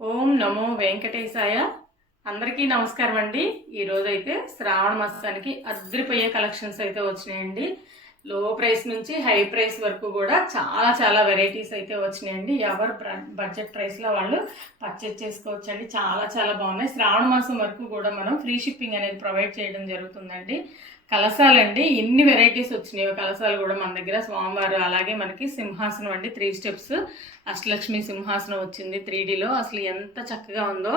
ఓం నమో వెంకటేశాయ. అందరికీ నమస్కారం అండి. ఈరోజు అయితే శ్రావణ మాసానికి అద్రిపోయే కలెక్షన్స్ అయితే వచ్చినాయండి. లో ప్రైస్ నుంచి హై ప్రైస్ వరకు కూడా చాలా చాలా వెరైటీస్ అయితే వచ్చినాయండి. ఎవరు బడ్జెట్ ప్రైస్లో వాళ్ళు పర్చేజ్ చేసుకోవచ్చండి. చాలా చాలా బాగున్నాయి. శ్రావణ మాసం వరకు కూడా మనం ఫ్రీ షిప్పింగ్ అనేది ప్రొవైడ్ చేయడం జరుగుతుందండి. కలశాలండి, ఎన్ని వెరైటీస్ వచ్చినాయో కలశాలు కూడా మన దగ్గర. స్వామివారు, అలాగే మనకి సింహాసనం అండి, 3 స్టెప్స్ అష్టలక్ష్మి సింహాసనం వచ్చింది 3Dలో. అసలు ఎంత చక్కగా ఉందో.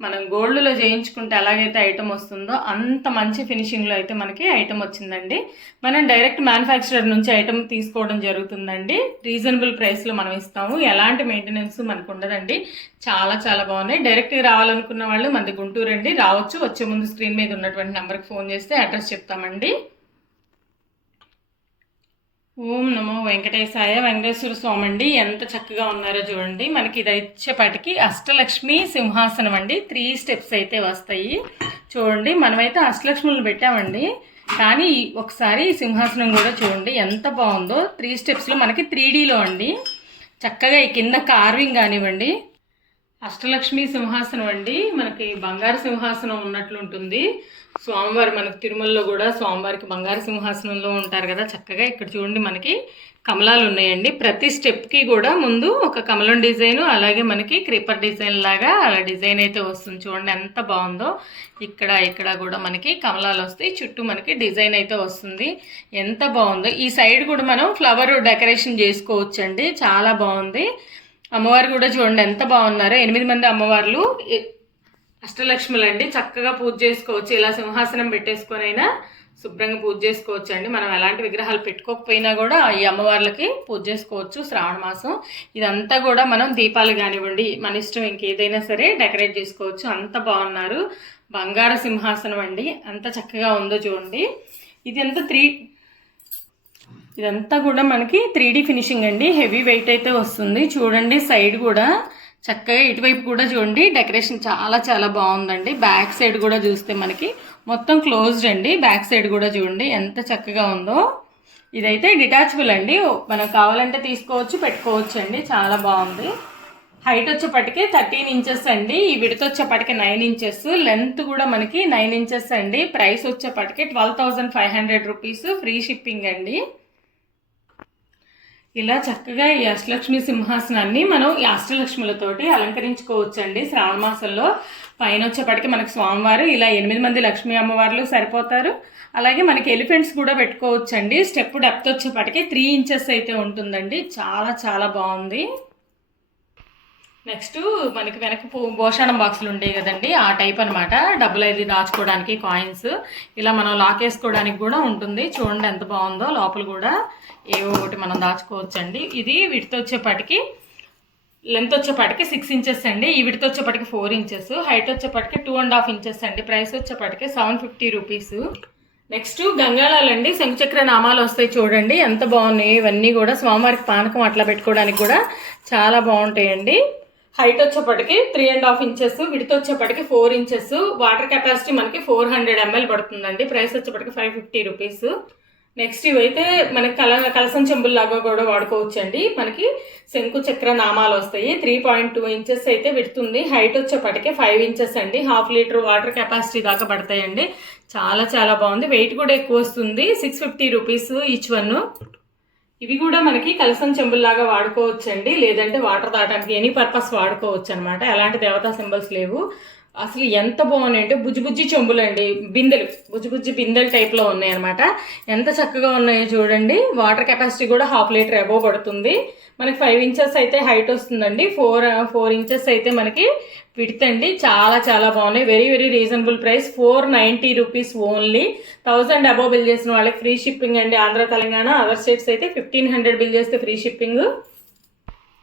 మనం గోల్డ్లో చేయించుకుంటే ఎలాగైతే ఐటమ్ వస్తుందో అంత మంచి ఫినిషింగ్లో అయితే మనకి ఐటమ్ వచ్చిందండి. మనం డైరెక్ట్ మ్యానుఫ్యాక్చరర్ నుంచి ఐటమ్ తీసుకోవడం జరుగుతుందండి. రీజనబుల్ ప్రైస్లో మనం ఇస్తాము. ఎలాంటి మెయింటెనెన్స్ మనకు ఉండదండి. చాలా చాలా బాగున్నాయి. డైరెక్ట్గా రావాలనుకున్న వాళ్ళు మనది గుంటూరు అండి, రావచ్చు. వచ్చే ముందు స్క్రీన్ మీద ఉన్నటువంటి నెంబర్కి ఫోన్ చేస్తే అడ్రస్ చెప్తామండి. ఓం నమో వెంకటేశాయ. వెంకటేశ్వర స్వామి అండి, ఎంత చక్కగా ఉన్నారో చూడండి. మనకి ఇది వచ్చేపాటికి అష్టలక్ష్మి సింహాసనం అండి. 3 స్టెప్స్ అయితే వస్తాయి. చూడండి, మనమైతే అష్టలక్ష్ములను పెట్టామండి, కానీ ఒకసారి ఈ సింహాసనం కూడా చూడండి ఎంత బాగుందో. 3 స్టెప్స్లో మనకి 3Dలో అండి. చక్కగా ఈ కింద కార్వింగ్ కానివ్వండి. అష్టలక్ష్మి సింహాసనం అండి, మనకి బంగారు సింహాసనం ఉన్నట్లు ఉంటుంది. స్వామివారు మనకి తిరుమలలో కూడా స్వామివారికి బంగారు సింహాసనంలో ఉంటారు కదా. చక్కగా ఇక్కడ చూడండి మనకి కమలాలు ఉన్నాయండి. ప్రతి స్టెప్కి కూడా ముందు ఒక కమలం డిజైన్, అలాగే మనకి క్రీపర్ డిజైన్ లాగా అలా డిజైన్ అయితే వస్తుంది. చూడండి ఎంత బాగుందో. ఇక్కడ కూడా మనకి కమలాలు వస్తాయి, చుట్టూ మనకి డిజైన్ అయితే వస్తుంది. ఎంత బాగుందో. ఈ సైడ్ కూడా మనం ఫ్లవర్ డెకరేషన్ చేసుకోవచ్చండి. చాలా బాగుంది. అమ్మవారు కూడా చూడండి ఎంత బాగున్నారో. 8 మంది అమ్మవార్లు అష్టలక్ష్ములు అండి. చక్కగా పూజ చేసుకోవచ్చు. ఇలా సింహాసనం పెట్టేసుకొని అయినా శుభ్రంగా పూజ చేసుకోవచ్చు అండి. మనం ఎలాంటి విగ్రహాలు పెట్టుకోకపోయినా కూడా ఈ అమ్మవార్లకి పూజ చేసుకోవచ్చు శ్రావణ మాసం. ఇదంతా కూడా మనం దీపాలు కానివ్వండి, మన ఇష్టం ఇంకేదైనా సరే డెకరేట్ చేసుకోవచ్చు. అంత బాగున్నారు. బంగారు సింహాసనం అండి, అంత చక్కగా ఉందో చూడండి. ఇదంతా కూడా మనకి 3D ఫినిషింగ్ అండి. హెవీ వెయిట్ అయితే వస్తుంది. చూడండి సైడ్ కూడా చక్కగా, ఇటువైపు కూడా చూడండి డెకరేషన్ చాలా చాలా బాగుందండి. బ్యాక్ సైడ్ కూడా చూస్తే మనకి మొత్తం క్లోజ్డ్ అండి. బ్యాక్ సైడ్ కూడా చూడండి ఎంత చక్కగా ఉందో. ఇదైతే డిటాచబుల్ అండి, మనకు కావాలంటే తీసుకోవచ్చు, పెట్టుకోవచ్చు అండి. చాలా బాగుంది. హైట్ వచ్చేపటికి 13 ఇంచెస్ అండి. ఈ విడత వచ్చేపటికి 9 ఇంచెస్. లెంత్ కూడా మనకి 9 ఇంచెస్ అండి. ప్రైస్ వచ్చేపటికి 12,500 రూపీస్. ఫ్రీ షిప్పింగ్ అండి. ఇలా చక్కగా ఈ అష్టలక్ష్మి సింహాసనాన్ని మనం ఈ అష్టలక్ష్ములతోటి అలంకరించుకోవచ్చండి శ్రావణ మాసంలో. పైన వచ్చేపటికి మనకి స్వామివారు ఇలా 8 మంది లక్ష్మీ అమ్మవార్లు సరిపోతారు. అలాగే మనకి ఎలిఫెంట్స్ కూడా పెట్టుకోవచ్చండి. స్టెప్ డెప్త్ వచ్చేపటికి 3 ఇంచెస్ అయితే ఉంటుందండి. చాలా చాలా బాగుంది. నెక్స్ట్ మనకి వెనక భోషాణం బాక్సులు ఉండేవి కదండి, ఆ టైప్ అనమాట. డబ్బులు అయితే దాచుకోవడానికి, కాయిన్స్ ఇలా మనం లాక్ వేసుకోవడానికి కూడా ఉంటుంది. చూడండి ఎంత బాగుందో. లోపల కూడా ఏవో ఒకటి మనం దాచుకోవచ్చండి. ఇది విడత వచ్చేపాటికి లెంత్ వచ్చేపాటికి 6 ఇంచెస్ అండి. ఈ విడత వచ్చేపాటికి 4 ఇంచెస్. హైట్ వచ్చేపాటికి 2.5 ఇంచెస్ అండి. ప్రైస్ వచ్చేపాటికి 750 రూపీస్. నెక్స్ట్ గంగాళాలండి, శంకుచక్ర నామాలు వస్తాయి చూడండి ఎంత బాగున్నాయి. ఇవన్నీ కూడా స్వామివారికి పానకం అట్లా పెట్టుకోవడానికి కూడా చాలా బాగుంటాయండి. హైట్ వచ్చేపటికి 3.5 ఇంచెస్, విడత వచ్చేపటికి 4 ఇంచెస్. వాటర్ కెపాసిటీ మనకి 400 ml పడుతుందండి. Price వచ్చేపటికి 550 rupees. నెక్స్ట్ ఇవైతే మనకి కలసం చెంబుల్లాగా కూడా వాడుకోవచ్చు అండి. మనకి శంకు చక్ర నామాలు వస్తాయి. 3.2 ఇంచెస్ అయితే విడుతుంది. హైట్ వచ్చేపటికి 5 ఇంచెస్ అండి. 1/2 లీటర్ వాటర్ కెపాసిటీ దాకా పడతాయండి. చాలా చాలా బాగుంది. వెయిట్ కూడా ఎక్కువ వస్తుంది. 650 రూపీస్ ఈచ్ వన్. ఇవి కూడా మనకి కలసం చెంబుల్లాగా వాడుకోవచ్చు అండి, లేదంటే వాటర్ తాగడానికి ఎనీ పర్పస్ వాడుకోవచ్చు అనమాట. ఎలాంటి దేవతా సింబల్స్ లేవు. అసలు ఎంత బాగున్నాయంటే బుజ్జి చెంబులండి, బిందెలు, బుజ్జి బిందెలు టైప్లో ఉన్నాయి అనమాట. ఎంత చక్కగా ఉన్నాయో చూడండి. వాటర్ కెపాసిటీ కూడా 1/2 లీటర్ అబోవ్ పడుతుంది. మనకి 5 ఇంచెస్ అయితే హైట్ వస్తుందండి. 4 ఇంచెస్ అయితే మనకి విడ్త్ అండి. చాలా చాలా బాగున్నాయి. Very very reasonable price. 490 rupees only. 1000 above bill చేసిన వాళ్ళకి ఫ్రీ షిప్పింగ్ అండి. ఆంధ్ర, తెలంగాణ, అదర్ స్టేట్స్ అయితే 1500 బిల్ చేస్తే ఫ్రీ షిప్పింగ్.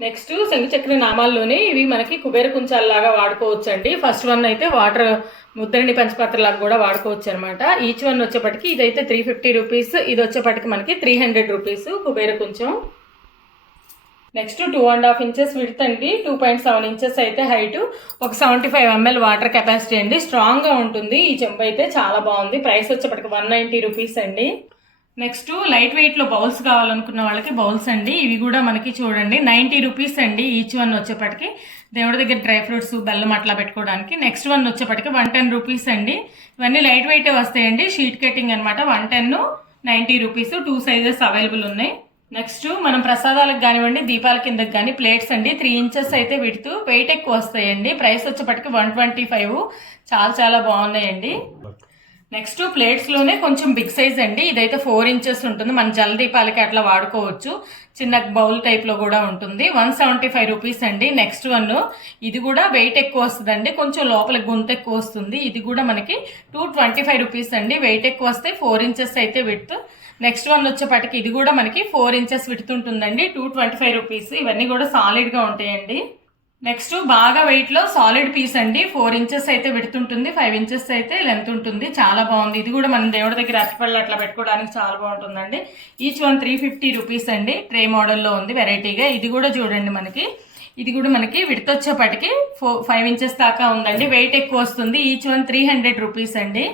నెక్స్ట్ శంకుచక్ర నామాల్లోనే ఇవి మనకి కుబేర కుంచాలలాగా వాడుకోవచ్చు అండి. ఫస్ట్ వన్ అయితే వాటర్ ముద్దండి పంచపాత్రలాగా కూడా వాడుకోవచ్చు అనమాట. ఈచ్ వన్ వచ్చేపటికి ఇదైతే 350 రూపీస్. ఇది వచ్చేపటికి మనకి 300 రూపీస్ కుబేర కుంచం. నెక్స్ట్ 2.5 ఇంచెస్ విడ్త్ అండి. 2.7 ఇంచెస్ అయితే హైట్. ఒక 75 ml వాటర్ కెపాసిటీ అండి. స్ట్రాంగ్గా ఉంటుంది ఈ చెంబు అయితే. చాలా బాగుంది. ప్రైస్ వచ్చేపటికి 190 రూపీస్ అండి. నెక్స్ట్ లైట్ వెయిట్లో బౌల్స్ కావాలనుకున్న వాళ్ళకి బౌల్స్ అండి. ఇవి కూడా మనకి చూడండి 90 రూపీస్ అండి ఈచ్ వన్ వచ్చేపటికి. దేవుడి దగ్గర డ్రై ఫ్రూట్స్ బెల్లం అట్లా పెట్టుకోవడానికి. నెక్స్ట్ వన్ వచ్చేప్పటికి 110 రూపీస్ అండి. ఇవన్నీ లైట్ వెయిట్ వస్తాయండి, షీట్ కటింగ్ అనమాట. 110, 90 రూపీస్. 2 సైజెస్ అవైలబుల్ ఉన్నాయి. నెక్స్ట్ మనం ప్రసాదాలకు కానివ్వండి, దీపాల కిందకి కానీ ప్లేట్స్ అండి 3 ఇంచెస్ అయితే విడుతూ వెయిట్ ఎక్కువ వస్తాయండి. ప్రైస్ వచ్చేప్పటికి 125. చాలా చాలా బాగున్నాయండి. నెక్స్ట్ ప్లేట్స్లోనే కొంచెం బిగ్ సైజ్ అండి. ఇదైతే 4 ఇంచెస్ ఉంటుంది. మన జల దీపాలకి అట్లా వాడుకోవచ్చు. చిన్న బౌల్ టైప్లో కూడా ఉంటుంది. 175 రూపీస్ అండి. నెక్స్ట్ వన్, ఇది కూడా వెయిట్ ఎక్కువ వస్తుందండి, కొంచెం లోపల గుంత ఎక్కువ వస్తుంది. ఇది కూడా మనకి 225 రూపీస్ అండి. వెయిట్ ఎక్కువ వస్తే 4 ఇంచెస్ అయితే విడ్త్. నెక్స్ట్ వన్ వచ్చేపాటికి ఇది కూడా మనకి 4 ఇంచెస్ విడ్త్ ఉంటుందండి. 225 రూపీస్. ఇవన్నీ కూడా సాలిడ్గా ఉంటాయండి. నెక్స్ట్ బాగా వెయిట్లో సాలిడ్ పీస్ అండి. 4 ఇంచెస్ అయితే విడ్త్ ఉంటుంది, 5 ఇంచెస్ అయితే లెంత్ ఉంటుంది. చాలా బాగుంది. ఇది కూడా మన దేవుడి దగ్గర అరటిపళ్ళు అట్లా పెట్టుకోవడానికి చాలా బాగుంటుందండి. ఈచ్ వన్ 350 రూపీస్ అండి. ట్రే మోడల్లో ఉంది వెరైటీగా. ఇది కూడా చూడండి మనకి, ఇది కూడా మనకి విడ్త్ వచ్చేప్పటికి 5 ఇంచెస్ దాకా ఉందండి. వెయిట్ ఎక్కువ వస్తుంది. ఈచ్ వన్ 300 రూపీస్ అండి.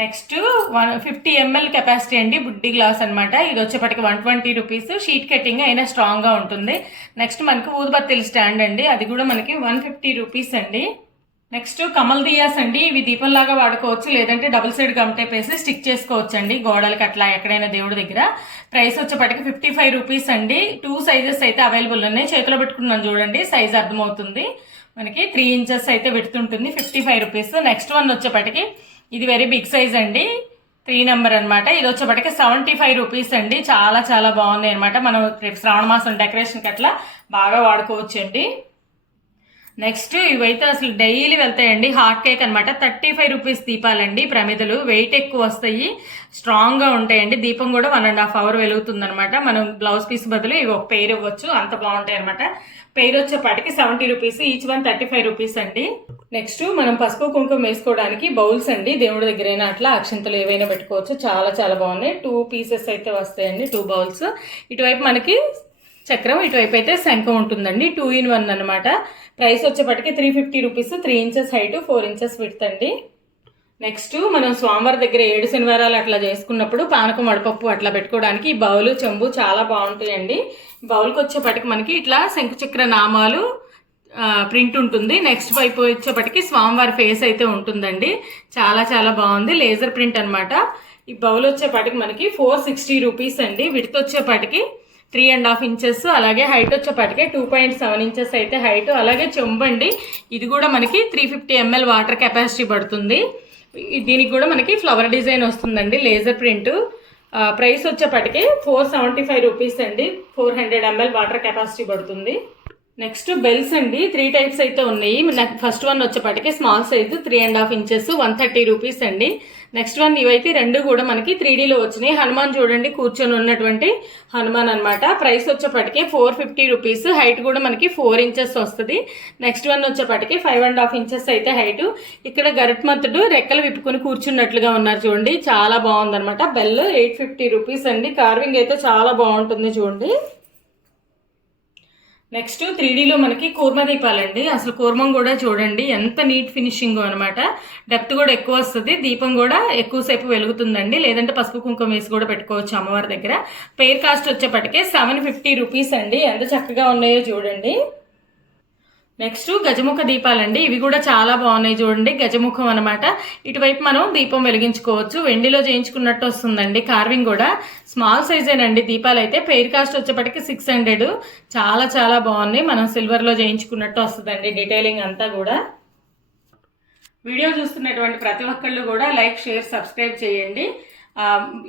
నెక్స్ట్ 150 ml కెపాసిటీ అండి, బుడ్డి గ్లాస్ అనమాట. ఇది వచ్చేప్పటికి 120 రూపీస్. షీట్ కటింగ్ అయినా స్ట్రాంగ్గా ఉంటుంది. నెక్స్ట్ మనకి ఊదుబత్తీల స్టాండ్ అండి, అది కూడా మనకి 150 రూపీస్ అండి. నెక్స్ట్ కమల్ దియాస్ అండి. ఇవి దీపంలాగా వాడుకోవచ్చు, లేదంటే డబుల్ సైడ్ గమ్ టేప్ వేసి స్టిక్ చేసుకోవచ్చు అండి గోడలకి అట్లా ఎక్కడైనా దేవుడి దగ్గర. ప్రైస్ వచ్చేప్పటికి 55 రూపీస్ అండి. 2 సైజెస్ అయితే అవైలబుల్ ఉన్నాయి. చేతిలో పెట్టుకున్నాను చూడండి, సైజ్ అర్థమవుతుంది మనకి. 3 ఇంచెస్ అయితే పెడుతుంటుంది. 55 రూపీస్. నెక్స్ట్ వన్ వచ్చేప్పటికి ఇది వెరీ బిగ్ సైజ్ అండి, 3 నెంబర్ అనమాట. ఇది వచ్చేప్పటికి 75 రూపీస్ అండి. చాలా చాలా బాగుంది అనమాట. మనం రేపు శ్రావణ మాసం డెకరేషన్కి అట్లా బాగా వాడుకోవచ్చు అండి. నెక్స్ట్ ఇవైతే అసలు డైలీ వెళ్తాయండి. హాట్ కేక్ అనమాట. 35 రూపీస్ దీపాలండి. ప్రమిదలు వెయిట్ ఎక్కువ వస్తాయి, స్ట్రాంగ్గా ఉంటాయండి. దీపం కూడా 1.5 hour వెలుగుతుంది అనమాట. మనం బ్లౌజ్ పీస్ బదులు ఇవి ఒక పెయిర్ ఇవ్వచ్చు, అంత బాగుంటాయి అనమాట. పెయిర్ వచ్చేపాటికి 70 రూపీస్. ఈచ్ వన్ 35 రూపీస్ అండి. నెక్స్ట్ మనం పసుపు కుంకుమ వేసుకోవడానికి బౌల్స్ అండి. దేవుడి దగ్గరైనా అట్లా అక్షంతలు ఏవైనా పెట్టుకోవచ్చు. చాలా చాలా బాగున్నాయి. 2 పీసెస్ అయితే వస్తాయండి, 2 బౌల్స్. ఇటువైపు మనకి చక్రం, ఇటువైపు అయితే శంఖం ఉంటుందండి. 2 in 1 అనమాట. ప్రైస్ వచ్చేప్పటికి 350 rupees. 3 inches height, 4 inches width అండి. నెక్స్ట్ మనం స్వామివారి దగ్గర 7 శనివారాలు అట్లా చేసుకున్నప్పుడు పానకం వడపప్పు అట్లా పెట్టుకోవడానికి ఈ బౌలు చెంబు చాలా బాగుంటాయండి. బౌల్కి వచ్చేప్పటికి మనకి ఇట్లా శంకుచక్ర నామాలు ప్రింట్ ఉంటుంది. నెక్స్ట్ వైపు వచ్చేప్పటికి స్వామివారి ఫేస్ అయితే ఉంటుందండి. చాలా చాలా బాగుంది. లేజర్ ప్రింట్ అనమాట. ఈ బౌల్ వచ్చేపాటికి మనకి 460 రూపీస్ అండి. విడ్త్ వచ్చేపాటికి 3.5 ఇంచెస్. అలాగే హైట్ వచ్చేపాటికి 2.7 ఇంచెస్ అయితే హైట్. అలాగే చెంబండి, ఇది కూడా మనకి 350 ml వాటర్ కెపాసిటీ పడుతుంది. దీనికి కూడా మనకి ఫ్లవర్ డిజైన్ వస్తుందండి, లేజర్ ప్రింట్. ప్రైస్ వచ్చేపాటికి 475 రూపీస్ అండి. 400 ml వాటర్ కెపాసిటీ పడుతుంది. నెక్స్ట్ బెల్స్ అండి. 3 టైప్స్ అయితే ఉన్నాయి. ఫస్ట్ వన్ వచ్చేపాటికి స్మాల్ సైజు 3.5 ఇంచెస్, 130 రూపీస్ అండి. నెక్స్ట్ వన్ ఇవైతే 2 కూడా మనకి 3Dలో వచ్చినాయి. హనుమాన్ చూడండి, కూర్చొని ఉన్నటువంటి హనుమాన్ అనమాట. ప్రైస్ వచ్చేపాటికి 450 రూపీస్. హైట్ కూడా మనకి 4 ఇంచెస్ వస్తుంది. నెక్స్ట్ వన్ వచ్చేపాటికి 5.5 ఇంచెస్ అయితే హైట్. ఇక్కడ గరుత్మంతుడు రెక్కలు విప్పుకొని కూర్చున్నట్లుగా ఉన్నారు చూడండి, చాలా బాగుందనమాట. బెల్ 850 రూపీస్ అండి. కార్వింగ్ అయితే చాలా బాగుంటుంది చూడండి. నెక్స్ట్ 3Dలో మనకి కూర్మ దీపాలండి. అసలు కూర్మం కూడా చూడండి ఎంత నీట్ ఫినిషింగ్ అనమాట. డెప్త్ కూడా ఎక్కువ వస్తుంది. దీపం కూడా ఎక్కువసేపు వెలుగుతుందండి. లేదంటే పసుపు కుంకుమ వేసి కూడా పెట్టుకోవచ్చు అమ్మవారి దగ్గర. పెయిర్ కాస్ట్ వచ్చేప్పటికే 750 రూపీస్ అండి. ఎంత చక్కగా ఉన్నాయో చూడండి. నెక్స్ట్ గజముఖ దీపాలండి. ఇవి కూడా చాలా బాగున్నాయి చూడండి. గజముఖం అనమాట. ఇటువైపు మనం దీపం వెలిగించుకోవచ్చు. వెండిలో చేయించుకున్నట్టు వస్తుందండి. కార్వింగ్ కూడా స్మాల్ సైజేనండి. దీపాలు అయితే పెయిర్ కాస్ట్ వచ్చేప్పటికి 600. చాలా చాలా బాగున్నాయి. మనం సిల్వర్లో చేయించుకున్నట్టు వస్తుందండి. డీటెయిలింగ్ అంతా కూడా. వీడియో చూస్తున్నటువంటి ప్రతి ఒక్కళ్ళు కూడా లైక్, షేర్, సబ్స్క్రైబ్ చేయండి.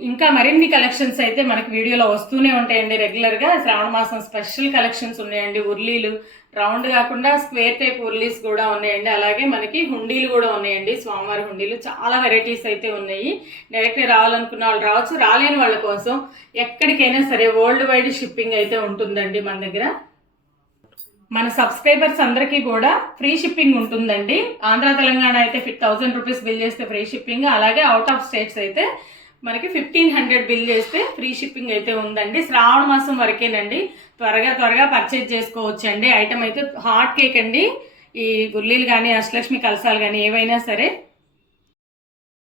ఇంకా మరిన్ని కలెక్షన్స్ అయితే మనకి వీడియోలో వస్తూనే ఉంటాయండి రెగ్యులర్గా. శ్రావణ మాసం స్పెషల్ కలెక్షన్స్ ఉన్నాయండి. ఉర్లీలు రౌండ్ కాకుండా స్క్వేర్ టైప్ ఉర్లీస్ కూడా ఉన్నాయండి. అలాగే మనకి హుండీలు కూడా ఉన్నాయండి. స్వామివారి హుండీలు చాలా వెరైటీస్ అయితే ఉన్నాయి. డైరెక్ట్గా రావాలనుకున్న వాళ్ళు రావచ్చు. రాలేని వాళ్ళ కోసం ఎక్కడికైనా సరే వరల్డ్ వైడ్ షిప్పింగ్ అయితే ఉంటుందండి మన దగ్గర. మన సబ్స్క్రైబర్స్ అందరికీ కూడా ఫ్రీ షిప్పింగ్ ఉంటుందండి. ఆంధ్ర, తెలంగాణ అయితే 1000 రూపీస్ బిల్ చేస్తే ఫ్రీ షిప్పింగ్. అలాగే అవుట్ ఆఫ్ స్టేట్స్ అయితే మనకి 1500 బిల్ చేస్తే ఫ్రీ షిప్పింగ్ అయితే ఉందండి. శ్రావణ మాసం వరకేనండి. త్వరగా పర్చేజ్ చేసుకోవచ్చు అండి. ఐటమ్ అయితే హాట్ కేక్ అండి. ఈ గుర్లీలు కానీ, అష్టలక్ష్మి కలసాలు కానీ ఏవైనా సరే